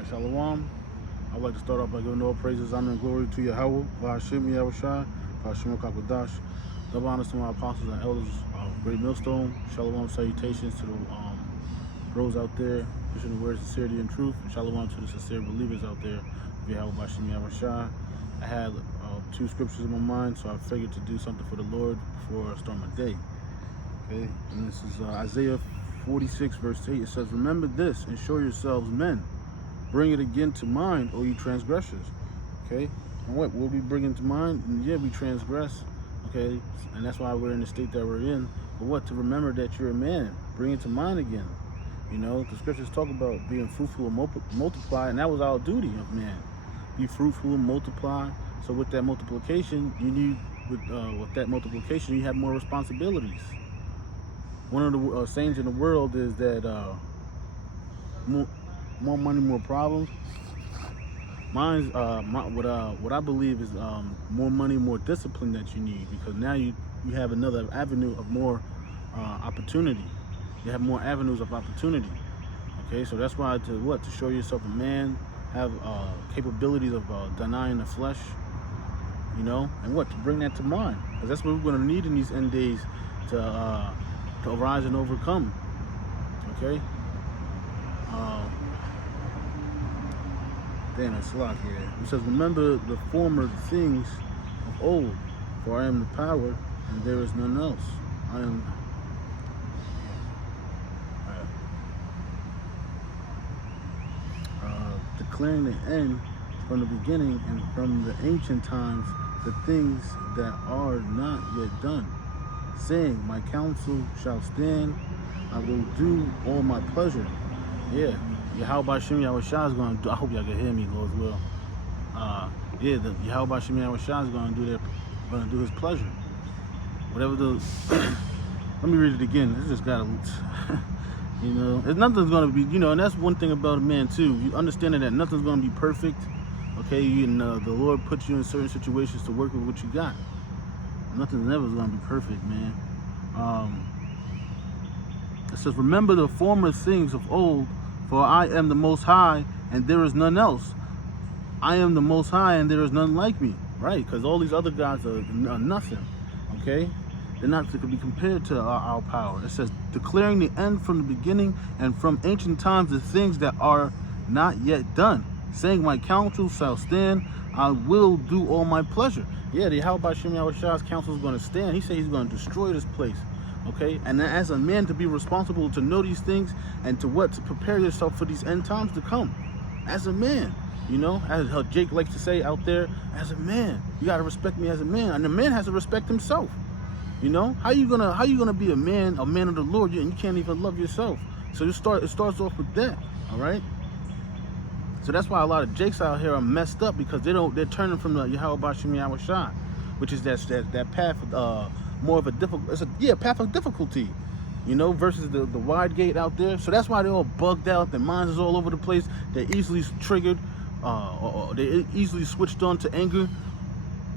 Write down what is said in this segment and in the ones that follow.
Alright, Shalom. I'd like to start off by giving all praises, honor, and glory to Yahweh, Vahashim Yahushai, Vahashim Kakwadash. Double honors to my apostles and elders of Great Millstone. Shalom, salutations to the bros out there, pushing the words of sincerity and truth. Shalom to the sincere believers out there, Yahweh, Vahashim Yahushai. I had two scriptures in my mind, so I figured to do something for the Lord before I start my day. Okay, and this is Isaiah 46 verse 8. It says, "Remember this and show yourselves men. Bring it again to mind, O ye transgressors." Okay, and what will we bring into mind? And yeah, we transgress. Okay, and that's why we're in the state that we're in. But what? To remember that you're a man. Bring it to mind again. You know, the scriptures talk about being fruitful and multiply, and that was our duty of man. Be fruitful and multiply. So with that multiplication, you need with that multiplication, you have more responsibilities. One of the sayings in the world is that more money, more problems. Mine's what I believe is more money, more discipline that you need, because now you have another avenue of more opportunity. You have more avenues of opportunity. Okay, so that's why to show yourself a man, have capabilities of denying the flesh. You know, and to bring that to mind, because that's what we're going to need in these end days to arise and overcome. Okay. Damn, it's locked here. It says, "Remember the former things of old, for I am the power, and there is none else. I am." Declaring the end from the beginning and from the ancient times, the things that are not yet done, saying, my counsel shall stand, I will do all my pleasure. Yeah, Yahweh Shem Yahushua is going to do, I hope y'all can hear me, Lord's will. The Yahweh Shem Yahushua is going to do his pleasure. Whatever the, let me read it again. This just got a, you know, nothing's going to be, you know, and that's one thing about a man too. You understanding that nothing's going to be perfect. Okay, and the Lord puts you in certain situations to work with what you got. Nothing's ever going to be perfect, man. It says, "Remember the former things of old, for I am the Most High, and there is none else. I am the Most High, and there is none like me." Right? Because all these other gods are nothing. Okay? They're not to be compared to our power. It says, declaring the end from the beginning and from ancient times the things that are not yet done, saying, my counsel shall stand, I will do all my pleasure. Yeah, the Yahweh Shem Yahushua's counsel is going to stand. He said he's going to destroy this place. Okay, and as a man, to be responsible to know these things and to prepare yourself for these end times to come. As a man, you know, as how Jake likes to say out there, as a man, you got to respect me as a man, and the man has to respect himself. You know, how you gonna be a man of the Lord, and you can't even love yourself? So it starts off with that. All right. So that's why a lot of Jakes out here are messed up, because they're turning from the Yahweh Shem Yahushua, which is that path more of a difficult, path of difficulty, you know, versus the wide gate out there. So that's why they're all bugged out. Their minds is all over the place. They're easily triggered, or they easily switched on to anger,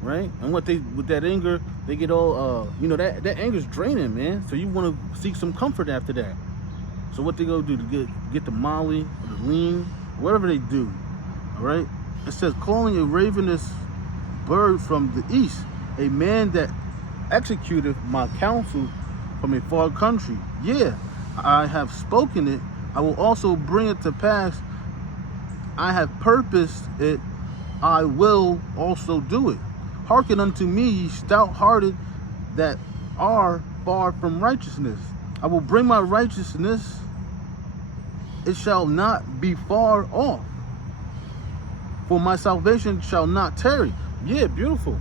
right? And with that anger, they get all you know, that anger's draining, man. So you want to seek some comfort after that. So what they go do to get the Molly or the lean, whatever they do, all right? It says, calling a ravenous bird from the east, a man that executeth my counsel from a far country. Yeah, I have spoken it, I will also bring it to pass. I have purposed it, I will also do it. Hearken unto me, ye stout-hearted that are far from righteousness. I will bring my righteousness, it shall not be far off, for my salvation shall not tarry. Yeah, beautiful.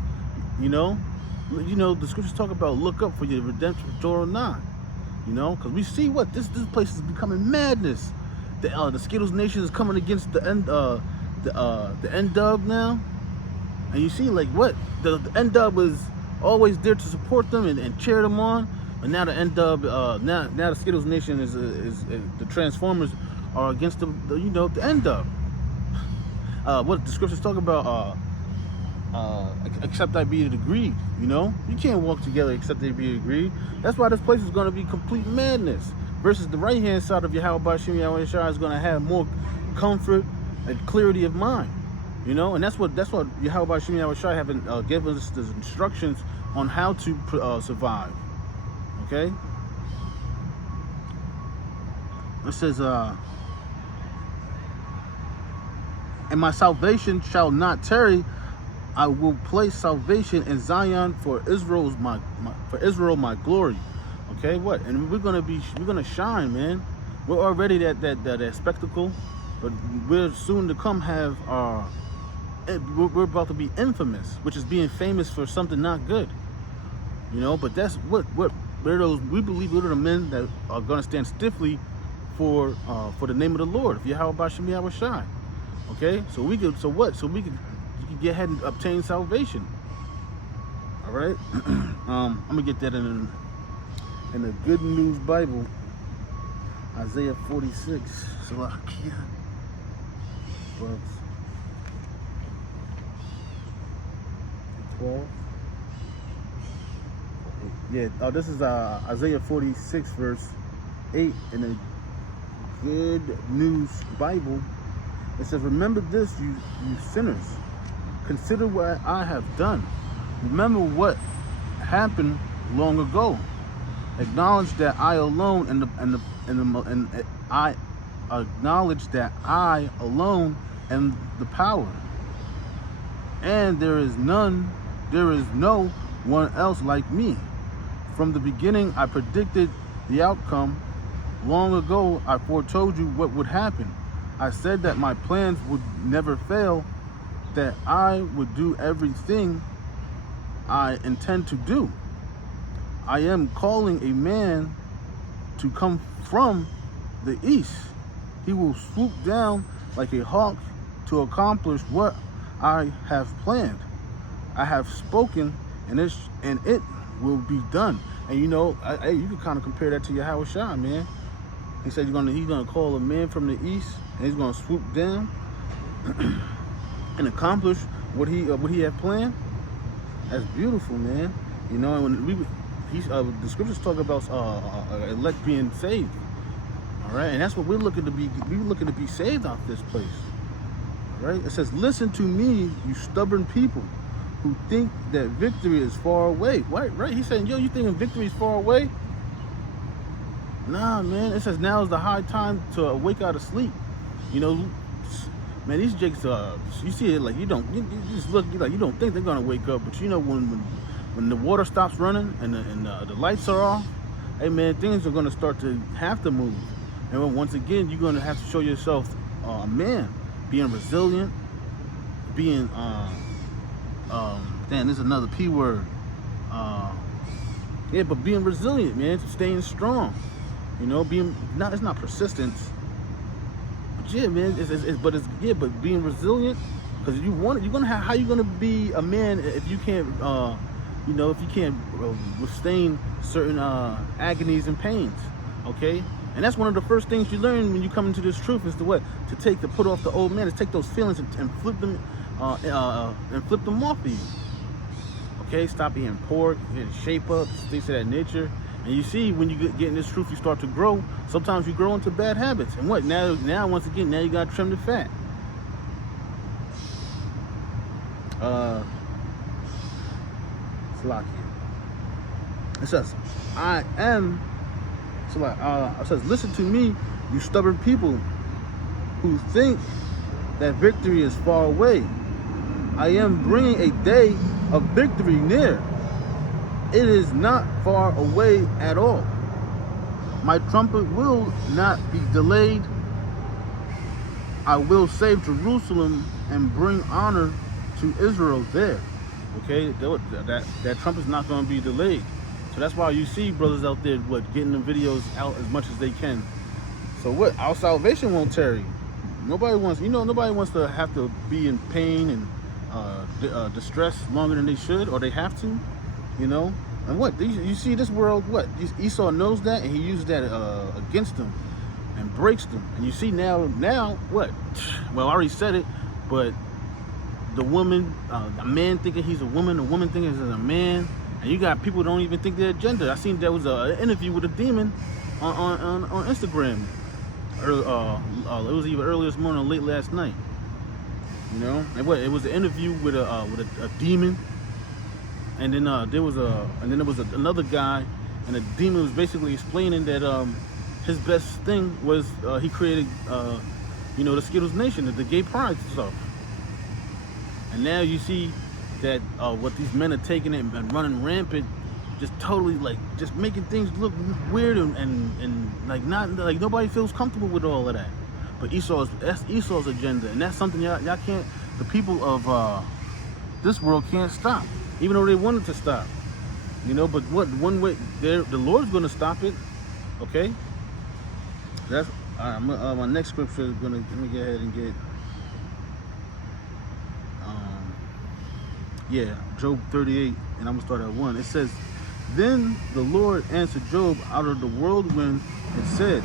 You know, the scriptures talk about look up for your redemption draw nigh. You know, because we see what this place is becoming madness. The Skittles Nation is coming against the N-Dub now, and you see like what the N-Dub was always there to support them and cheer them on, and now the N-Dub now the Skittles Nation is the Transformers are against the N-Dub. What the scriptures talk about, except I be agreed. You know, you can't walk together except they be agreed. That's why this place is going to be complete madness. Versus the right hand side of Yahweh Shem Yahushua is going to have more comfort and clarity of mind. You know, and that's what Yahweh Shemi Yahushua have given us the instructions on how to survive. Okay. It says, and my salvation shall not tarry. I will place salvation in Zion for Israel my glory. Okay, what? And we're gonna shine, man. We're already that spectacle, but we're soon to come have we're about to be infamous, which is being famous for something not good. You know, but that's what we're those, we believe we're the men that are gonna stand stiffly for the name of the Lord, if Yahweh Bashim Yahushai. Okay, so we could get ahead and obtain salvation. All right. I'm gonna get that in the Good News Bible, Isaiah 46. Salakia. Verse 12. Yeah. This is Isaiah 46, verse 8 in the Good News Bible. It says, remember this, you sinners. Consider what I have done. Remember what happened long ago. Acknowledge that I alone and I acknowledge that I alone am the power. And there is no one else like me. From the beginning I predicted the outcome. Long ago I foretold you what would happen. I said that my plans would never fail, that I would do everything I intend to do. I am calling a man to come from the east. He will swoop down like a hawk to accomplish what I have planned. I have spoken, and it will be done. And you know, you can kind of compare that to Yahweh Shah, man. He said he's gonna call a man from the east, and he's gonna swoop down and accomplish what he had planned. That's beautiful, man. You know, and when the scriptures talk about elect being saved. All right, and that's what we're looking to be. We're looking to be saved out this place. All right. It says, "Listen to me, you stubborn people, who think that victory is far away." Right? He's saying, "Yo, you thinking victory is far away?" Nah, man. It says now is the high time to wake out of sleep. You know, man, these jakes, you see it like you just look like you don't think they're gonna wake up, but you know when the water stops running and the lights are off, hey man, things are gonna start to have to move. And once again, you're gonna have to show yourself a man, being resilient, being damn, this is another P word. Yeah, but being resilient, man, staying strong. You know, it's not persistence. But yeah, man, but being resilient, because how you gonna be a man if you can't if you can't withstand certain agonies and pains, okay? And that's one of the first things you learn when you come into this truth is to put off the old man, is take those feelings and flip them off of you. Okay, stop eating pork, shape up, things of that nature. And you see, when you get in this truth, you start to grow. Sometimes you grow into bad habits. And now once again, now you gotta trim the fat. It says, it says, listen to me, you stubborn people who think that victory is far away. I am bringing a day of victory near. It is not far away at all. My trumpet will not be delayed. I will save Jerusalem and bring honor to Israel there. Okay, that trumpet's not going to be delayed. So that's why you see brothers out there getting the videos out as much as they can. So our salvation won't tarry. Nobody wants to have to be in pain and distress longer than they should, or they have to, you know. And you see this world, Esau knows that, and he uses that against them and breaks them. And you see now what? Well, I already said it, but the woman, a man thinking he's a woman, a woman thinking he's a man, and you got people who don't even think they're gender. I seen there was an interview with a demon on Instagram. It was either early this morning or late last night. You know, and what it was an interview with a demon, and then there was another guy, and the demon was basically explaining that his best thing was he created the Skittles Nation, the gay pride stuff. And now you see that what these men are taking it and running rampant, just totally like just making things look weird and like not like nobody feels comfortable with all of that. But that's Esau's agenda, and that's something y'all can't. The people of this world can't stop, even though they wanted to stop. But what one way the Lord's going to stop it. Okay, that's my next scripture is going to let me go ahead and get Job 38, and I'm gonna start at 1. It says, "Then the Lord answered Job out of the whirlwind and said,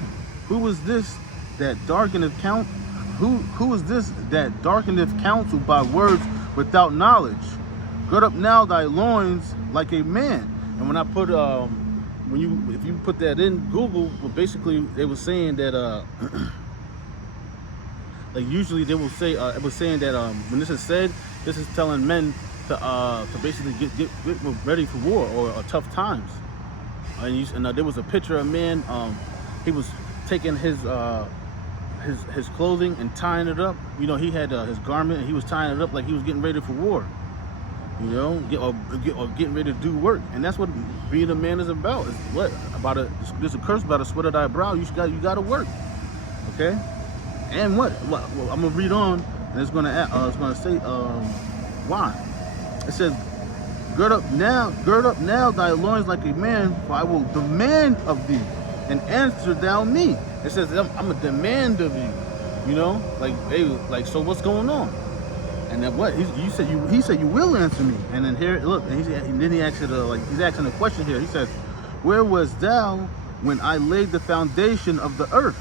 Who is this that darkeneth Who is this that darkeneth counsel by words without knowledge? Gird up now thy loins like a man." And when I put if you put that in Google, well, basically they were saying that like usually they will say it was saying that when this is said, this is telling men to basically get ready for war or tough times. And there was a picture of a man. He was taking his clothing and tying it up. He had his garment and he was tying it up like he was getting ready for war. Or getting ready to do work. And that's what being a man is about. Is what about there's a curse about a sweat of thy brow. You got to work. Okay. And what? Well, I'm gonna read on, and it's gonna say why. It says, gird up now thy loins like a man, for I will demand of thee, and answer thou me. It says, I'm a demand of you. So what's going on? And then what? He said you will answer me. And then here, look, and then he asked he's asking a question here. He says, where was thou when I laid the foundation of the earth?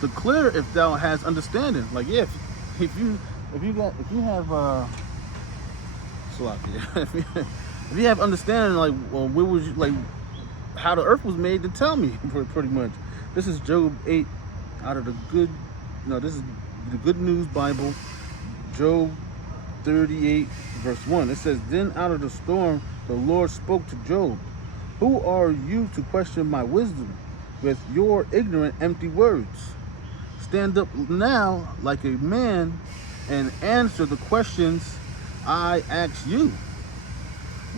Declare if thou hast understanding. Like, yeah, if you have if you have understanding, like, well, where was you, like, how the earth was made, to tell me, pretty much. This is Job 8 out of this is the Good News Bible, Job 38 verse 1. It says, "Then out of the storm the Lord spoke to Job, Who are you to question my wisdom with your ignorant empty words? Stand up now like a man and answer the questions I ask you.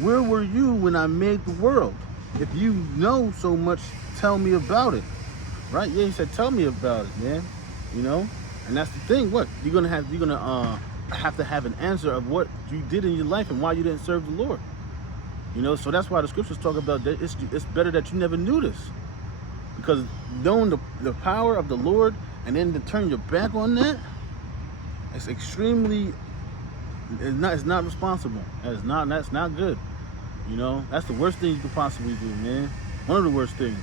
Where were you when I made the world? If you know so much, tell me about it." Right? Yeah, he said, tell me about it, man. And that's the thing. What you're gonna have to have an answer of what you did in your life and why you didn't serve the Lord. So that's why the scriptures talk about that. It's better that you never knew this, because knowing the power of the Lord and then to turn your back on that, it's extremely. It's not responsible. That's not good. That's the worst thing you could possibly do, man. One of the worst things.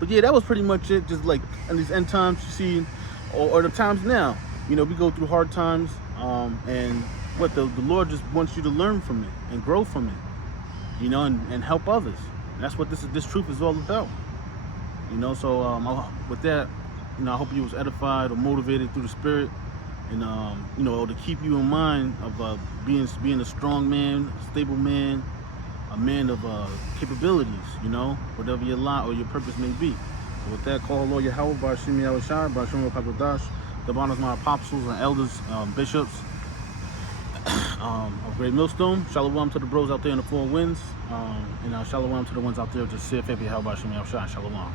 But yeah, that was pretty much it. Just like in these end times you see, or the times now, we go through hard times, and what the Lord just wants you to learn from it and grow from it, and help others. And that's what this truth is all about. So with that, I hope you was edified or motivated through the Spirit. And to keep you in mind of being a strong man, a stable man, a man of capabilities, whatever your lot or your purpose may be. So with that, call Lord Yahweh, Bashim Yahushai, Bashim Pakadash, the bonus my apostles and elders, bishops of Great Millstone. Shalom to the bros out there in the four winds, and shalom to the ones out there just say Yahweh, Bashim Yahushai. Shalom.